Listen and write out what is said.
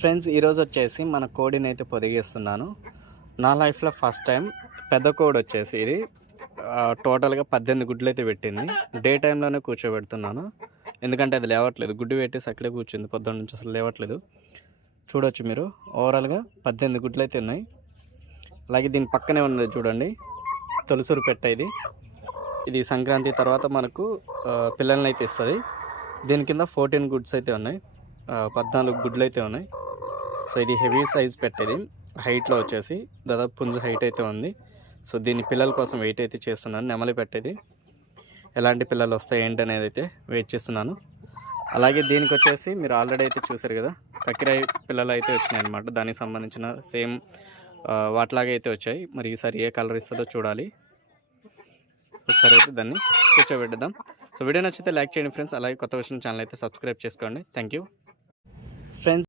Friends ఈరోజు వచ్చేసి మన కోడిని అయితే పొదిగిస్తున్నాను. నా లైఫ్లో ఫస్ట్ టైం పెద్ద కోడి వచ్చేసి ఇది టోటల్గా 18 గుడ్లు అయితే పెట్టింది. డే టైంలోనే కూర్చోబెడుతున్నాను, ఎందుకంటే అది లేవట్లేదు. గుడ్డు పెట్టేసి అక్కడే కూర్చుంది, పొద్దున్న నుంచి అసలు లేవట్లేదు. చూడొచ్చు మీరు, ఓవరాల్గా 18 గుడ్లు అయితే ఉన్నాయి. అలాగే దీని పక్కనే ఉన్నది చూడండి, తొలసూరు పెట్ట. ఇది సంక్రాంతి తర్వాత మనకు పిల్లల్ని అయితే ఇస్తుంది. దీని కింద 14 గుడ్స్ అయితే ఉన్నాయి, 14 గుడ్లు అయితే ఉన్నాయి. సో ఇది హెవీ సైజ్ పెట్టేది, హైట్లో వచ్చేసి దాదాపు పుంజు హైట్ అయితే ఉంది. సో దీని పిల్లల కోసం వెయిట్ అయితే చేస్తున్నాను. నెమలి పెట్టేది, ఎలాంటి పిల్లలు వస్తాయి ఏంటి అనేది అయితే వెయిట్ చేస్తున్నాను. అలాగే దీనికి వచ్చేసి మీరు ఆల్రెడీ అయితే చూసారు కదా, కక్కిరాయి పిల్లలు అయితే వచ్చినాయి అనమాట. దానికి సంబంధించిన సేమ్ వాటిలాగా అయితే వచ్చాయి. మరి ఈసారి ఏ కలర్ ఇస్తుందో చూడాలి. ఒకసారి అయితే దాన్ని కూర్చోబెట్టుదాం. సో వీడియో నచ్చితే లైక్ చేయండి ఫ్రెండ్స్. అలాగే కొత్త విషయం ఛానల్ అయితే సబ్స్క్రైబ్ చేసుకోండి. Thank you.